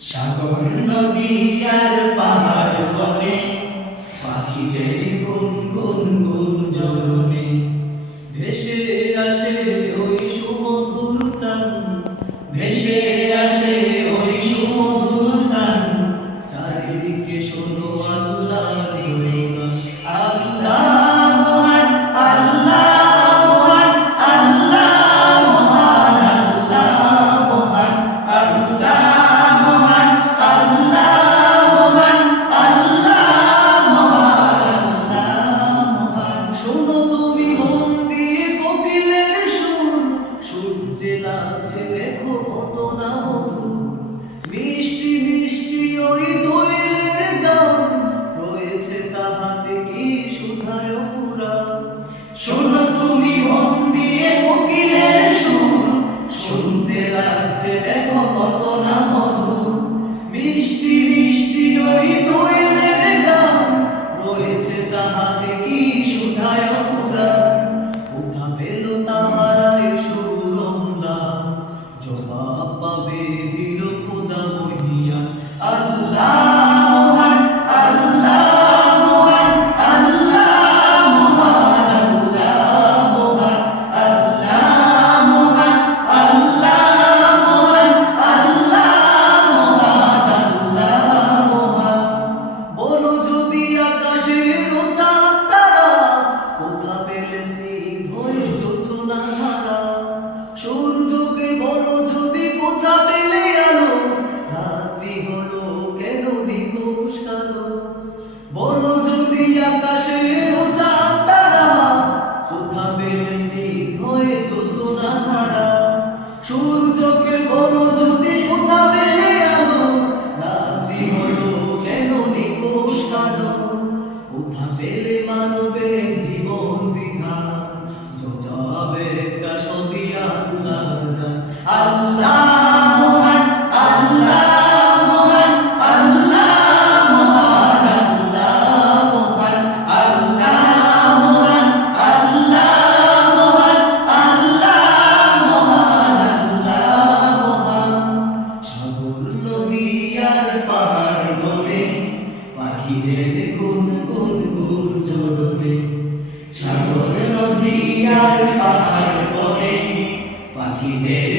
সাগর নদী আর পাহাড় বনে পাখিদের গুনগুন গুঞ্জনে todo me সুযোগে বলো যদি পাখিদের গুন গুন গুন চলবে সাগর নদী আর পাহাড় পরে পাখিদের